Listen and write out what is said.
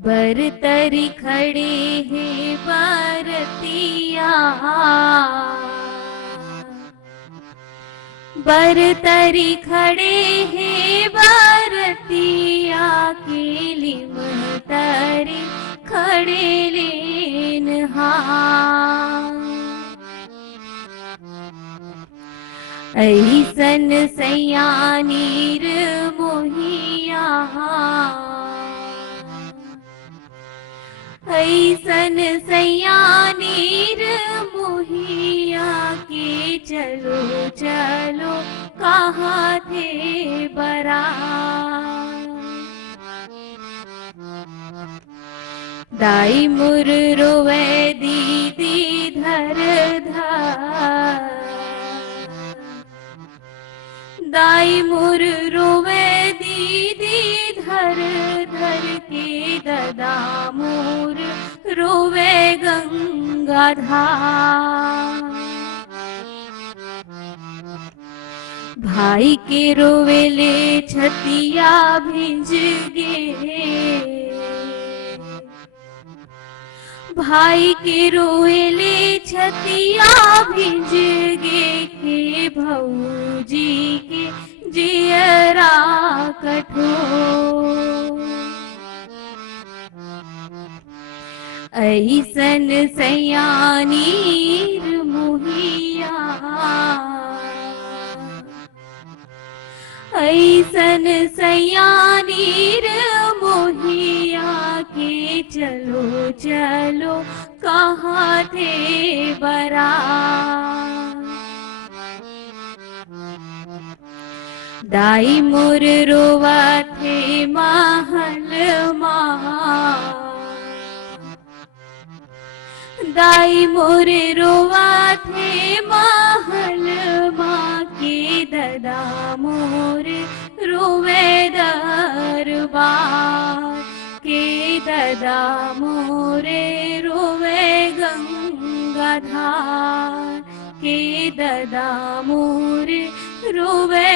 बरतरी खड़े हैं बरतिया, बरतरी खड़े हैं बरतिया के लिमतरी खड़े लेन हार। ऐसन सयानीर मोहिया, ऐसन सयानीर मोहिया के चलो चलो कहाँ थे बरा। दाई मुर रोवे दीदी धर धर, दाई मुर रोवे दीदी धर धर के ददा मोर रोवे गंगाधार। भाई के रोवे ले छतिया भिंज गे, भाई के रोवे ले छतिया भिंज गे के भौजी के जियरा कठोर। ऐसन सयानीर मोहिया, ऐसन सयानीर मोहिया के चलो चलो कहाँ थे बरा। दाई मोर रोवा थे महल माँ, दाई मोर रोवा थे महल माँ के ददा मोर रोवे दरबार के ददा मोरे रोवे गंगाधार के ददा मोर रोवे